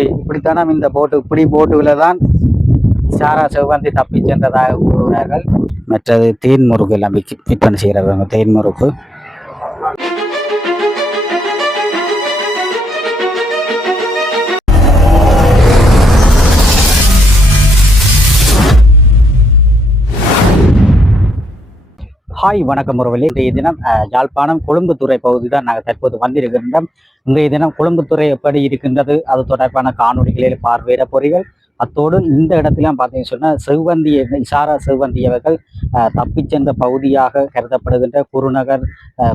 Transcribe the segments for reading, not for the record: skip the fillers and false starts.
இப்படித்தானே இந்த போட்டுகளை தான் சாரா செவ்வந்தி தப்பி சென்றதாக கூறுகிறார்கள். மற்றது தேன் முறுக்கு எல்லாம் விற்பனை செய்கிறாங்க. தேன் முறுக்கு ஹாய் வணக்கம் உறவுகளே. இன்றைய தினம் யாழ்ப்பாணம் கொழும்புத்துறை பகுதி தான் நாங்கள் தற்போது வந்திருக்கின்றோம். இன்றைய தினம் கொழும்புத்துறை எப்படி இருக்கின்றது அது தொடர்பான காணொலிகளில் பார்வையிட போறீர்கள். அத்தோடு இந்த இடத்திலாம் பார்த்தீங்கன்னு சொன்னால் செவ்வந்தி இசாரா செவ்வந்தி அவர்கள் தப்பி சென்ற பகுதியாக கருதப்படுகின்ற குருநகர்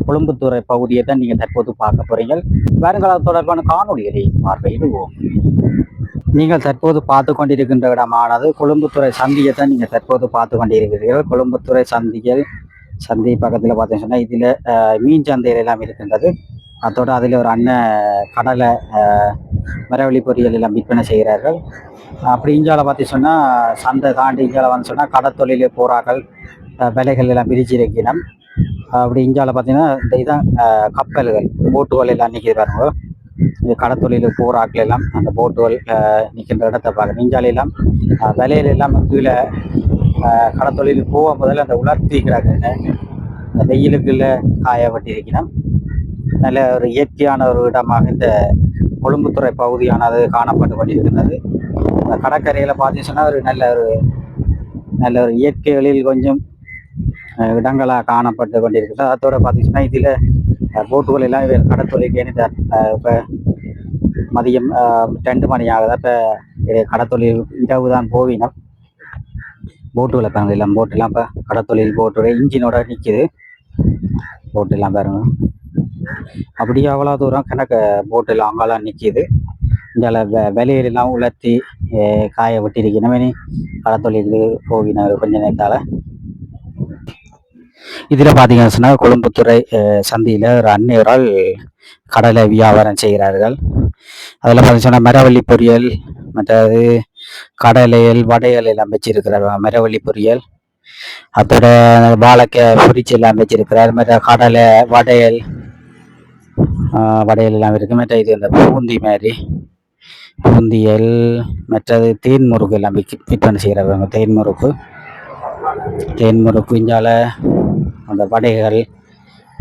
கொழும்புத்துறை பகுதியை தான் நீங்கள் தற்போது பார்க்க போறீங்கள். வருங்கால தொடர்பான காணொலிகளை பார்வையிடுவோம். நீங்கள் தற்போது பார்த்து கொண்டிருக்கின்ற இடமானது கொழும்புத்துறை சந்தியை தான் நீங்கள் தற்போது பார்த்து கொண்டிருக்கிறீர்கள். கொழும்புத்துறை சந்தை பக்கத்தில் பார்த்தீங்கன்னு சொன்னால் இதில் மீன் சந்தைகள் எல்லாம் இருக்கின்றது. அதோடு அதில் ஒரு அண்ணன் கடலை மரவள்ளி பொரியல் எல்லாம் விற்பனை செய்கிறார்கள். அப்படி இஞ்சால பார்த்தீங்க சொன்னால் சந்தை தாண்டி இஞ்சால வந்து சொன்னால் கடத்தொழில் போராக்கள் விலைகள் எல்லாம் பிரிச்சிருக்கணும். அப்படி இஞ்சால பார்த்தீங்கன்னா இந்த இதான் கப்பல்கள் போட்டுகள் எல்லாம் நிற்கிது பாருங்க. இந்த கடத்தொழில் போராக்கள் எல்லாம் அந்த போட்டுகள் நிற்கின்ற இடத்தை பார்க்க இஞ்சாலையெல்லாம் விலையிலெல்லாம் கீழே கடத்தொழில் போக முதல்ல அந்த உலர்த்திக்கிறாங்க. இந்த வெயிலுக்குள்ள காய வெட்டியிருக்கணும். நல்ல ஒரு இயற்கையான ஒரு இடமாக இந்த கொழும்புத்துறை பகுதியானது காணப்பட்டு கொண்டிருக்கின்றது. அந்த கடற்கரையில் பார்த்தீங்கன்னா ஒரு நல்ல ஒரு இயற்கைகளில் கொஞ்சம் இடங்களாக காணப்பட்டு கொண்டிருக்கிறது. அதோட பார்த்தீங்கன்னா இதில் போட்டுகள் எல்லாம் கடத்தொழில் இப்போ மதியம் 2 மணி ஆகுது. இப்போ கடத்தொழில் இரவு தான் போவினோம். போட்டுகளை பாருங்க, எல்லாம் போட்டெல்லாம் இப்போ கடத்தொழில் போட்டோட இன்ஜினோட நிற்கிது. போட்டெல்லாம் பாருங்க, அப்படியே அவ்வளோ தூரம் கணக்கு போட்டெல்லாம் அங்கெல்லாம் நிற்கிது. இந்த விலையிலெல்லாம் உலர்த்தி காய விட்டிருக்கணும். கடத்தொழிலுக்கு போகினார் கொஞ்ச நேரத்தால். இதில் பார்த்தீங்கன்னு சொன்னால் கொழும்புத்துறை சந்தையில் ஒரு அந்நியரால் கடலை வியாபாரம் செய்கிறார்கள். அதில் பார்த்தீங்கன்னா சொன்னால் மரவள்ளி பொரியல், மற்றது கடலையல் வடையல் எல்லாம் வச்சிருக்கிறார். மரவள்ளி பொரியல், அதோட வாழைக்காய் பொரிச்சு எல்லாம் வச்சிருக்கிறார். மற்ற கடலை வடையல் எல்லாம் இருக்கு. மற்ற இது இந்த பூந்தியல், மற்றது தேன் முறுக்கு எல்லாம் விற்பனை செய்கிறாங்க. தேன் முறுக்கு இஞ்சால அந்த வடைகள்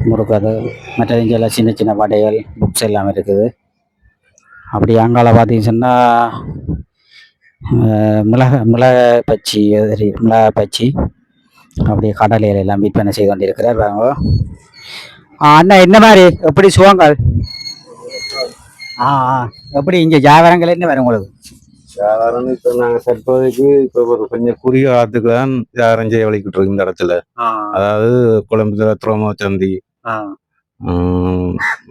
முறுக்கு, அது மற்ற இஞ்சால சின்ன சின்ன வடைகள் புக்ஸ் எல்லாம் இருக்குது. அப்படி அங்கால பார்த்தீங்கன்னு சொன்னால் மிளகாய் பச்சி அப்படியே கடலையில எல்லாம் விற்பனை செய்து கொண்டிருக்கிறார். அண்ணா என்ன மாதிரி எப்படி சுவங்கள் எப்படி இங்கே வியாபாரங்கள் என்ன வரும் உங்களுக்கு? வியாபாரம் இப்போ நாங்கள் தற்போதைக்கு இப்போ ஒரு கொஞ்சம் குறுகிய காலத்துக்கு தான் வியாபாரம் செய்ய வலிக்கிட்டு இருக்கோம் இந்த இடத்துல. அதாவது கொழும்புல துறைமுக சந்தி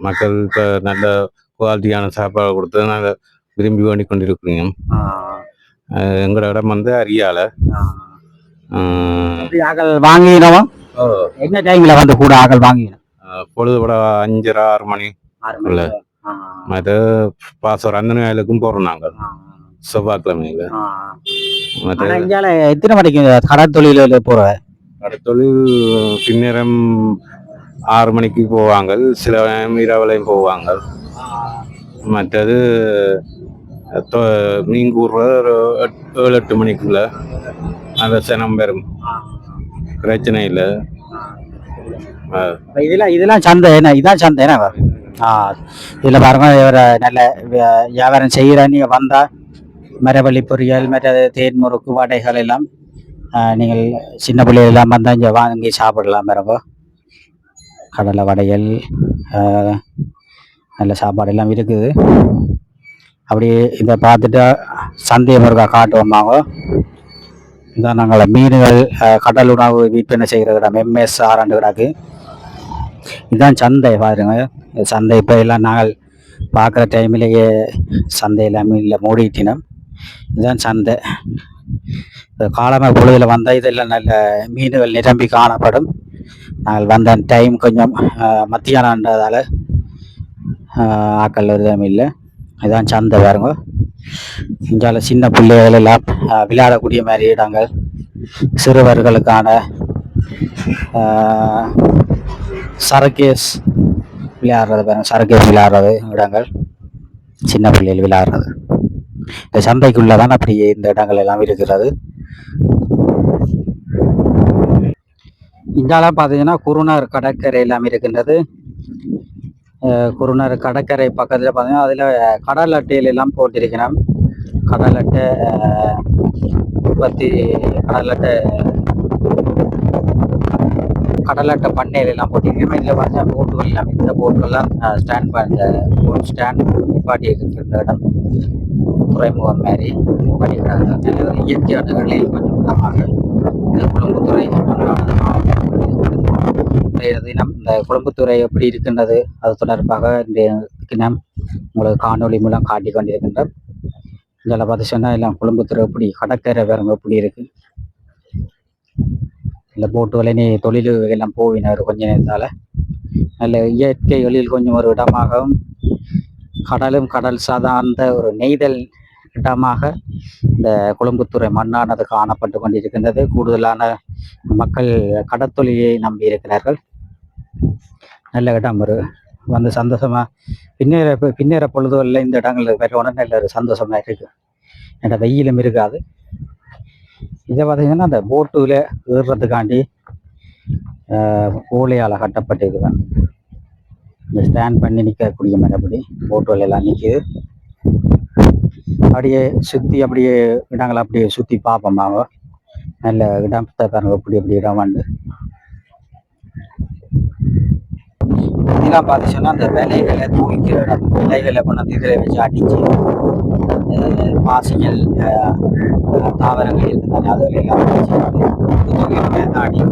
மக்கள் இப்போ நல்ல குவாலிட்டியான சாப்பாடு கொடுத்து நாங்கள் விரும்பி வேண்டி கொண்டிருக்கிறீங்க. எங்களோட இடம் வந்து அரியால ஆக்கள் வாங்கினோம். என்ன டைம்ல வந்து கூட ஆக்கள் வாங்கினோம்? பொழுதுபட 5:30 6 மணி மற்ற பாசம் அந்த வேலைக்கும் போறோம் நாங்கள் செவ்வாய்க்கிழமையில. எத்தனை மணிக்கு கடற்தொழில போற? கடற்தொழில் பின்னேரம் 6 மணிக்கு போவாங்க, சில இரவுலையும் போவாங்க. மற்றது மீன்கூர்ற ஒரு 7-8 மணிக்குள்ள அந்த சனம் பெறும், பிரச்சனை இல்லை. இதெல்லாம் சந்தை என்ன? இதான் சந்தை என்ன? இதில் பாருங்க, இவரை நல்ல வியாபாரம் செய்கிற நீங்கள் வந்தால் மரவள்ளி பொரியல், மற்றது தேன் முறுக்கு வடைகள் எல்லாம் நீங்கள் சின்ன பிள்ளைகள் வந்தால் இங்கே வாங்கி சாப்பிடலாம். பாருங்க, கடலை வடைகள் நல்ல சாப்பாடு எல்லாம் இருக்குது. அப்படியே இதை பார்த்துட்டு சந்தையை முருகா காட்டுவோமாங்க. இதான் நாங்கள் மீன்கள் கடல் உணவு விற்பனை செய்கிற இடம் MSR கிடாக்கு. இதுதான் சந்தை பாருங்க. சந்தை இப்போ எல்லாம் நாங்கள் பார்க்குற டைமிலேயே சந்தையில் மீனில் மூடிட்டினோம். இதுதான் சந்தை. காலமாக பொழுதில் வந்தால் இதெல்லாம் நல்ல மீன்கள் நிரம்பி காணப்படும். நாங்கள் வந்த டைம் கொஞ்சம் மத்தியானன்றதால் ஆக்கள் வருதம் இல்லை. இதுதான் சந்தை பாருங்க. இங்கால சின்ன பிள்ளைகள் எல்லாம் விளையாடக்கூடிய மாதிரி இடங்கள், சிறுவர்களுக்கான சரக்கேஸ் விளையாடுறது பாருங்க, சரக்கேஸ் விளையாடுறது இடங்கள், சின்ன பிள்ளைகள் விளையாடுறது. இந்த சந்தைக்குள்ளதான் அப்படியே இந்த இடங்கள் எல்லாம் இருக்கிறது. இங்கெல்லாம் பார்த்தீங்கன்னா குருணர் கடற்கரை எல்லாம் இருக்கின்றது. குருணர் கடற்கரை பக்கத்தில் பார்த்தீங்கன்னா அதில் கடல் அட்டையில் எல்லாம் போட்டிருக்கிறோம். கடல் அட்டை உற்பத்தி கடல் அட்டை பண்ணையில எல்லாம் போட்டிருக்கிறோம். இதில் பார்த்தா போட்டுகள் எல்லாம் இந்த போட்டுகள்லாம் ஸ்டாண்ட் பண்ண போட் ஸ்டாண்ட் நிப்பாட்டி இருக்கின்ற இடம் துறைமுகம் மாதிரி பண்ணிக்கிறாங்க. ஒரு இயற்கையான நிலையில் கொஞ்சம் இடமாக இந்த குழம்புத்துறை தினம் இந்த குழம்புத்துறை எப்படி இருக்கின்றது அது தொடர்பாக இந்த நாம் உங்களுக்கு காணொலி மூலம் காட்டி கொண்டிருக்கின்றோம். இதில் பார்த்து சொன்னால் எல்லாம் குழம்புத்துறை எப்படி கடற்கரை வேறங்க எப்படி இருக்கு. இல்லை போட்டுகளை நீ தொழில் எல்லாம் போவினார் கொஞ்ச நேரத்தால் நல்ல இயற்கை எழில் கொஞ்சம் ஒரு இடமாகவும் கடலும் கடல் சார்ந்த ஒரு நெய்தல் இடமாக இந்த குழம்புத்துறை மண்ணானது காணப்பட்டு கொண்டிருக்கின்றது. கூடுதலான மக்கள் கடற்தொழிலை நம்பி இருக்கிறார்கள். நல்ல இடம் ஒரு வந்து சந்தோஷமா பின்னேற பொழுதுகளில் இந்த இடங்கள் பெறவுடன் நல்ல ஒரு சந்தோஷமா இருக்கு. ஏன்னா வெயிலும் இருக்காது. இதை பார்த்தீங்கன்னா அந்த போட்டுல ஏறுறதுக்காண்டி ஓலையால் கட்டப்பட்டிருக்குதான். இந்த ஸ்டாண்ட் பண்ணி நிற்கக்கூடிய மறுபடி போட்டுகள் எல்லாம் நிற்கிது. அப்படியே சுற்றி அப்படியே இடங்களை அப்படியே சுற்றி பார்ப்போமாவோ. நல்ல இடத்தை பாருங்க எப்படி எப்படி இடம் வந்து இதெல்லாம் பார்த்துச்சோன்னா அந்த விலைகளை தூக்கிற இடம். விலைகளை கொண்டாந்து இதில் வச்சு அடிச்சு பாசிகள் தாவரங்கள் இருக்குதானே அதுல எல்லாம் அடிச்சு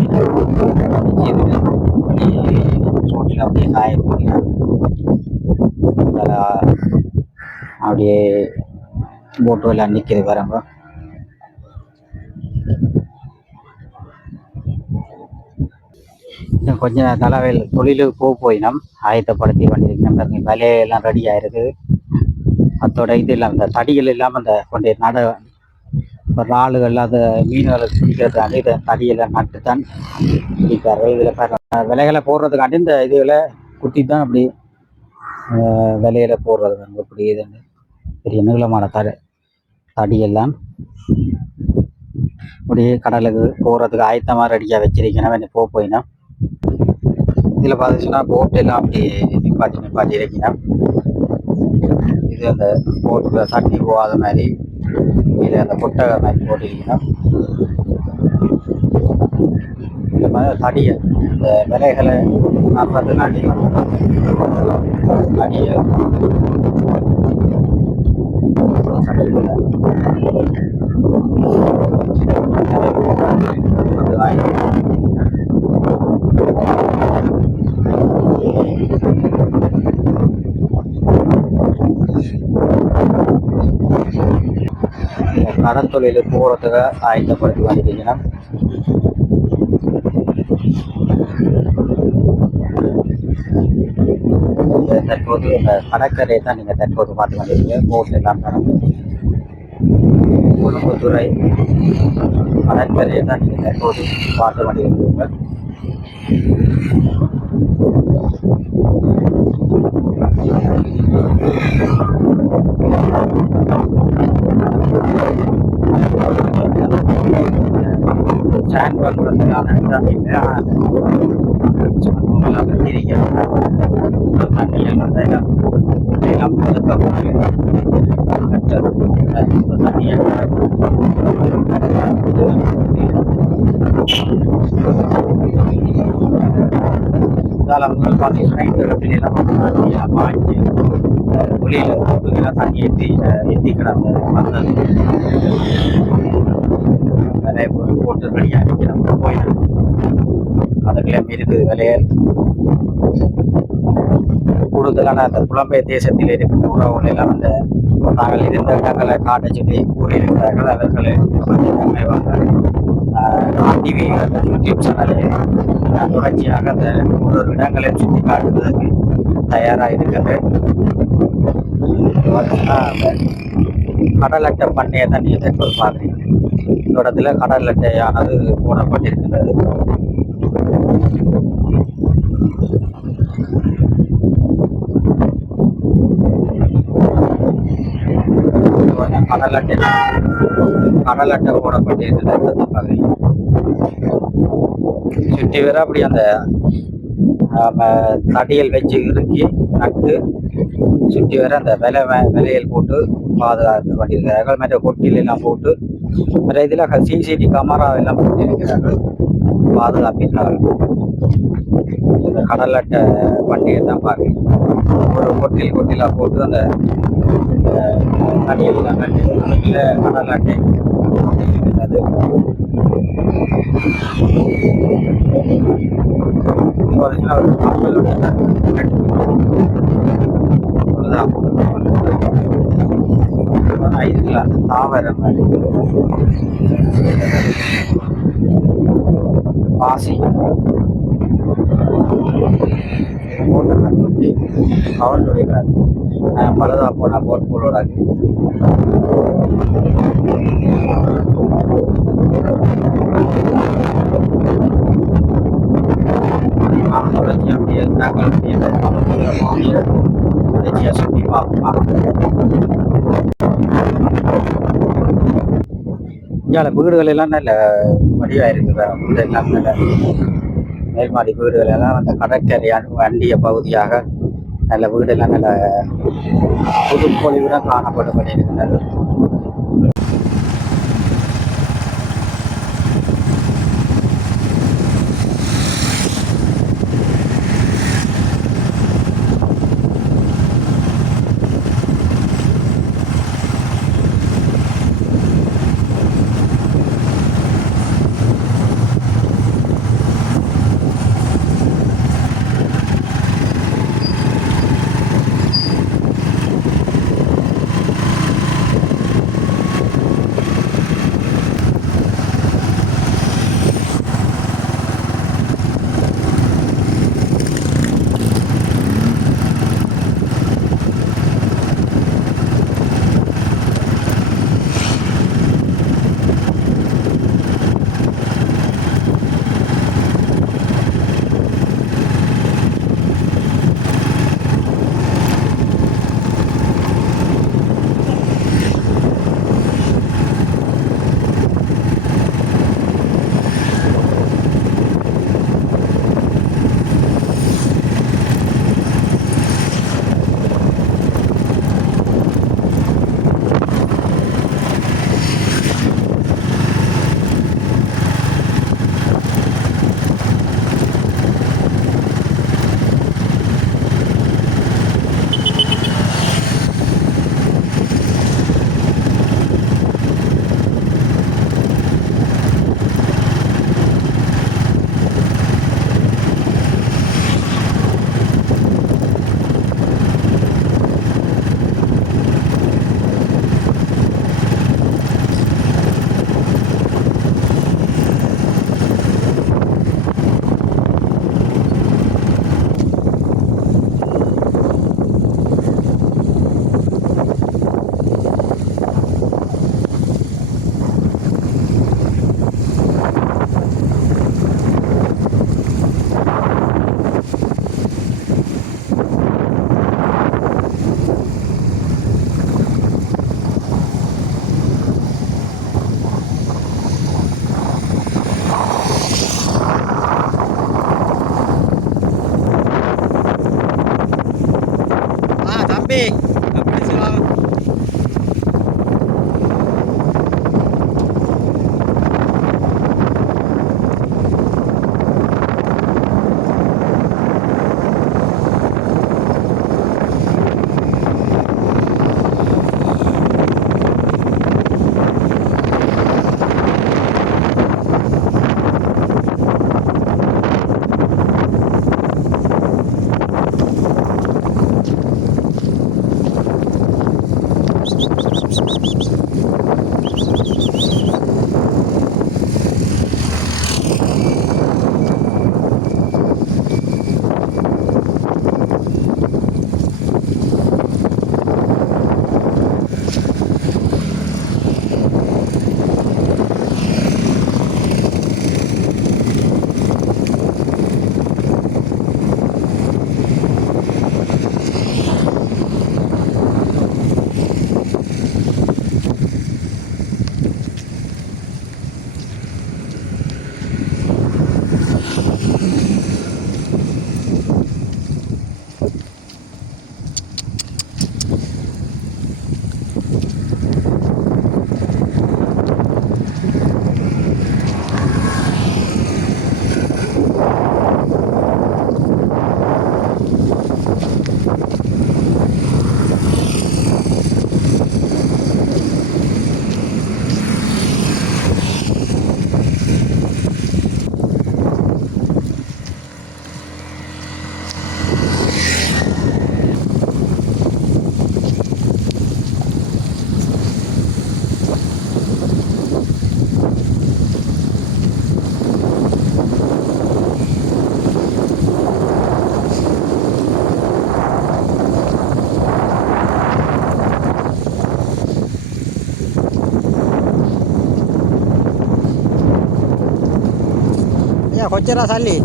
சோட்டில் அப்படியே காய போகிறாங்க. அப்படியே போட்டு எல்லாம் நிற்கிது பாருங்க. இன்னும் கொஞ்சம் தலைவையில் தொழிலுக்கு போயினோம் ஆயத்தப்படுத்தி பண்ணியிருக்கோம் பாருங்க. விலையெல்லாம் ரெடி ஆயிருக்குது. அதோட இது இல்லாமல் இந்த தடிகள் இல்லாமல் அந்த கொண்டு நட ஒரு ஆளுகள் அந்த மீன்களை பிடிக்கிறதுக்காண்டி இந்த தடியெல்லாம் நட்டுத்தான் பிடிப்பார்கள். இதில் விலைகளை போடுறதுக்காண்டி இந்த இதுகளை குட்டி தான் அப்படி விலையில போடுறது எப்படி இதுன்னு பெரிய நீளமான தடியெல்லாம் அப்படியே கடலுக்கு போகிறதுக்கு ஆயத்தமாக ரெடியாக வச்சிருக்கணும். என்ன போயினோம். இதில் பார்த்துச்சுன்னா போட்டு எல்லாம் அப்படி நிப்பாட்டி இருக்கணும். இது அந்த போட்டு தண்ணி போகாத மாதிரி இது அந்த கொட்டகை மாதிரி போட்டிருக்கணும். இந்த மாதிரி தடியை இந்த விலைகளை நடுறதுக்காண்டி தடியை கடற்தொழிலுக்கு போகிறதுக்கு ஆயத்தப்படுத்தி வந்துட்டீங்கன்னா தற்போது இந்த கடற்கரையை தான் நீங்கள் தற்போது பார்த்து கொண்டிருக்கீங்க. போட் எல்லாம் குழம்புத்துறை கடற்கரையை தான் நீங்கள் தற்போது பார்த்து கொண்டிருக்கீங்க. ஸ்டாண்ட் பண்ணுறதுக்கான தண்ணியில் பார்த்தீங்கன்னா இந்த இடத்துல எல்லாம் வாங்கி வெளியில் தண்ணி ஏற்றி கிடந்து வந்தது விலையை போட்டு ரெடியாக வைக்கிறோம் போயிடும். அதுக்கெல்லாம் இருக்குது விலையில். கூடுதலான அந்த புலம்பெயர் தேசத்தில் இருக்கின்ற உறவுகள் எல்லாம் அந்த நாங்கள் இருந்த இடங்களை காட்ட சொல்லி கூறியிருக்கிறார்கள். அவர்களை டிவி யூடியூப் சேனலில் தொடர்ச்சியாக அந்த ஒரு இடங்களை சுற்றி காட்டுவதற்கு தயாராக இருக்கிறது. அந்த கடல் அட்டை பண்ணையை தான் நீங்கள் தற்போது பார்க்குறீங்க. இந்த இடத்துல கடல் அட்டையானது போடப்பட்டிருக்கின்றது. கடல் அட்டை போடப்பட்டிருக்கிற இந்த பகுதி சுற்றி வர அப்படி அந்த தடியல் வச்சு இறுக்கி நட்டு சுற்றி வர அந்த விலையில் போட்டு பாதுகாத்து கொண்டிருக்கிறார்கள். மற்ற கொட்டில் எல்லாம் போட்டு மற்ற இதில் சிசிடி கேமரா எல்லாம் போட்டிருக்கிறார்கள் பாதுகாப்பினார்கள். இந்த கடல் அட்டை பண்டிகை தான் பார்க்க ஒரு கொட்டிலாக போட்டு அந்த தடியெல்லாம் கட்டி கடல் அட்டை இருக்கிறது. இதுல அந்த தாவரம் பாசி கவர் சொல்லிக்கிறார் பலதா போனா போட்டோட வீடுகள் எல்லாம் நல்ல வடிவா இருக்கு. எல்லாம் நல்ல மேல்மாடி வீடுகள் எல்லாம் அந்த கடற்கரை அண்டிய பகுதியாக நல்ல வீடெல்லாம் நல்ல புதுப்பொலிவுடன் காணப்பட்டு இருக்கின்றது. කොච්චර සල්ලි?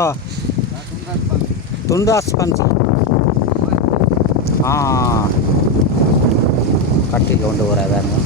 ඔව්. තුන්දාස් පන්සි. කට්ටි කොண்டு போற வேணும்.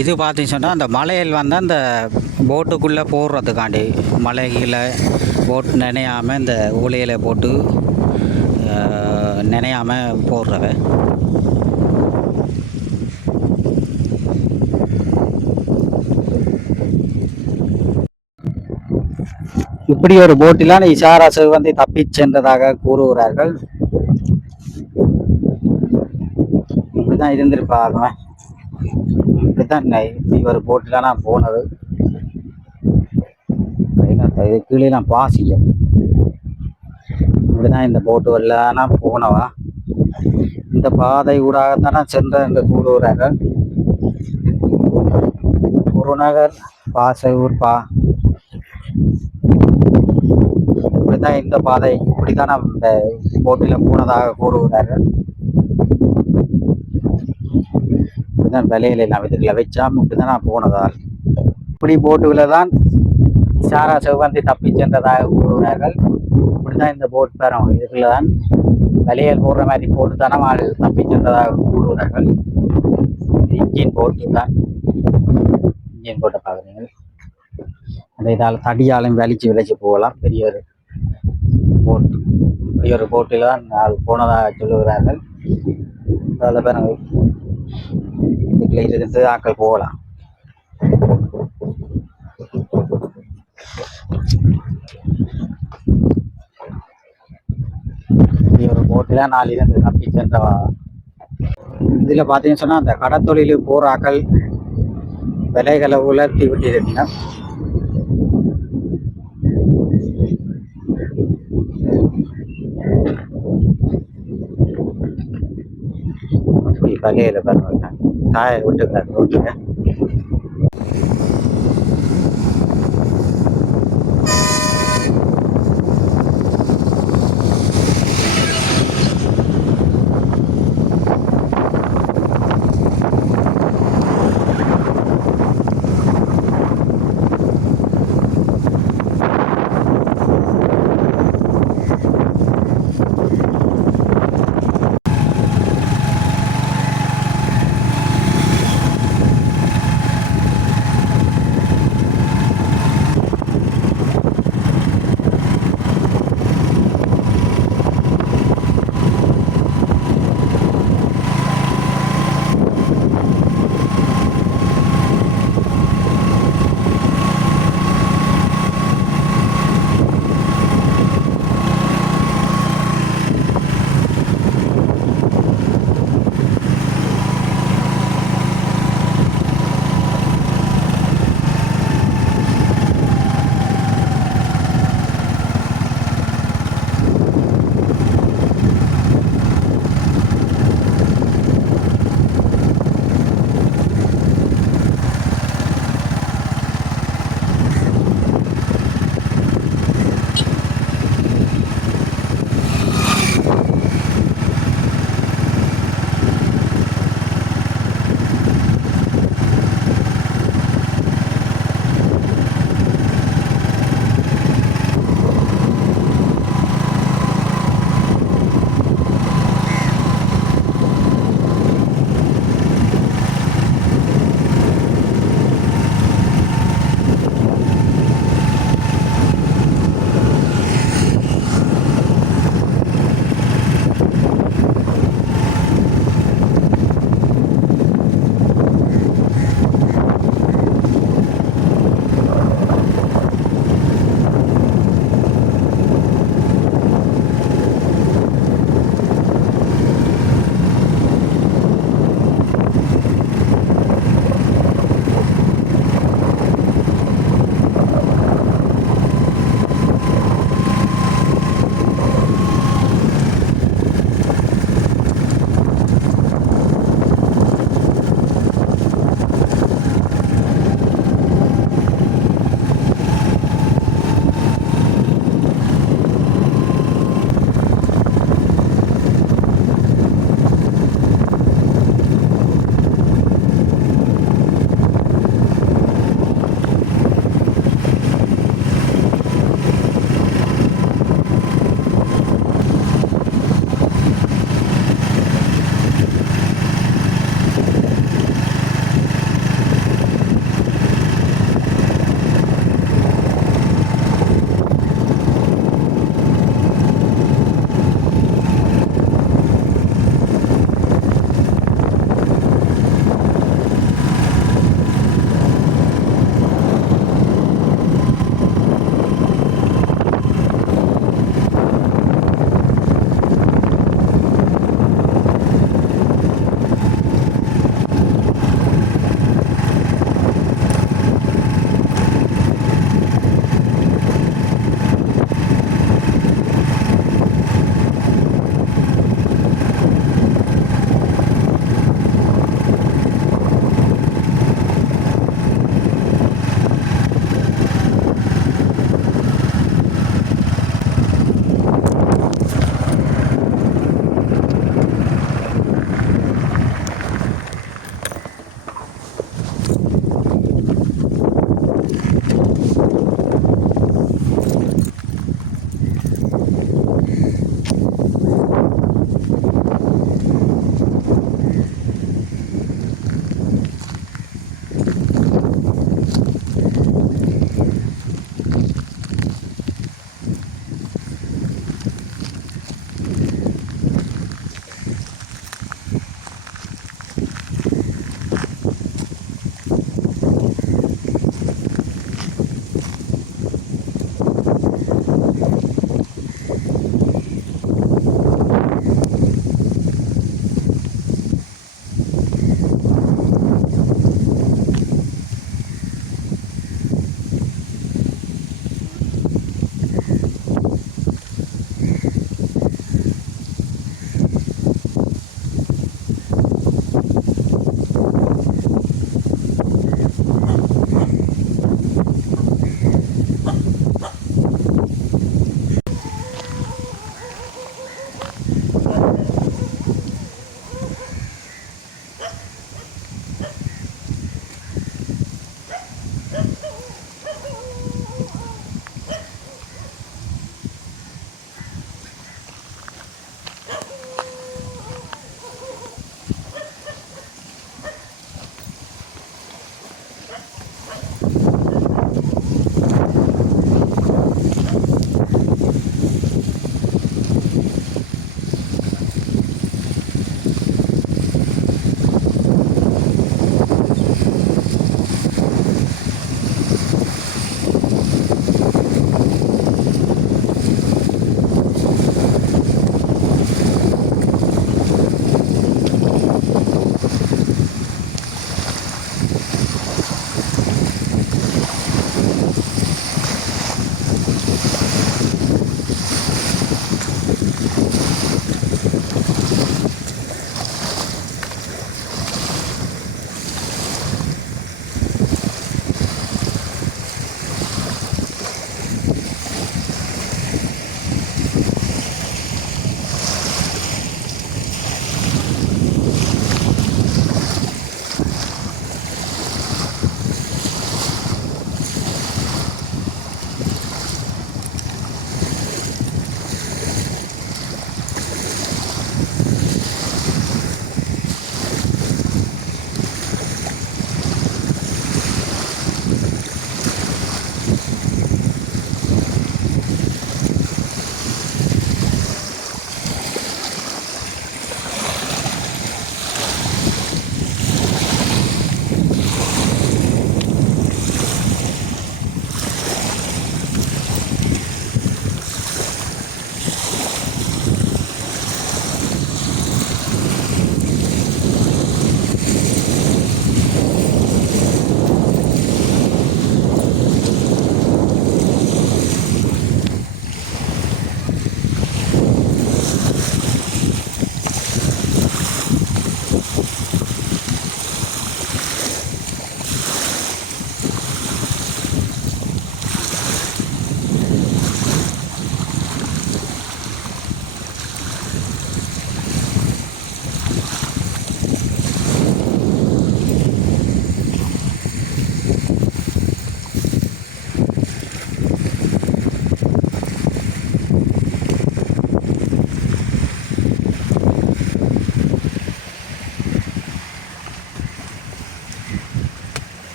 இது பார்த்தீங்கன்னு சொன்னால் அந்த மலையில் வந்து அந்த போட்டுக்குள்ளே போடுறதுக்காண்டி மலையில் போட் நினையாமல் இந்த ஊழியில் போட்டு நினையாமல் போடுறவ. இப்படி ஒரு போட்டிலான இஷாரா சிவந்தி தப்பிச் சென்றதாக கூறுகிறார்கள். இப்படிதான் இருந்திருப்பாங்க. இப்படித்தான் இப்படி ஒரு போட்டில நான் போனது. இது கீழே நான் பாசில்ல. இப்படிதான் இந்த போட்டுகளில் நான் போனவா. இந்த பாதை ஊடாகத்தான் நான் சென்ற என்று கூறுகிறார்கள். குருநகர் பாசையூர் இப்படிதான் இந்த பாதை இப்படிதான் நான் இந்த போட்டில போனதாக கூறுகிறார்கள். இப்படிதான் விலையில நான் இதுல வச்சாம இப்படிதான் நான் போனதால் இப்படி போட்டுகளை தான் இஷாரா சிவந்தி தப்பி சென்றதாக கூறுகிறார்கள். இப்படிதான் இந்த போட் பெறும். இதுக்குள்ள தான் விலையில் போடுற மாதிரி போட்டு தானே தப்பி சென்றதாக கூறுகிறார்கள். இன்ஜின் போட்டு தான் இன்ஜின் போட்டை பார்க்குறீங்க. அந்த இதால் தடியாலும் விளைச்சி போகலாம். பெரிய ஒரு போட், பெரிய ஒரு போட்டில் தான் நான் போனதாக சொல்லுகிறார்கள். அதில் பாருங்க இதுக்குள்ள இருந்து ஆக்கள் போகலாம். ஒரு போட்டில 4 இருந்து தப்பி சென்றவா. இதுல பாத்தீங்கன்னு சொன்னா அந்த கடத்தொழிலுக்கு போற ஆக்கள் விலைகளை உலர்த்தி விட்டிருக்கீங்க. விலையில பாருங்க காய விட்டுக்கிறாங்க.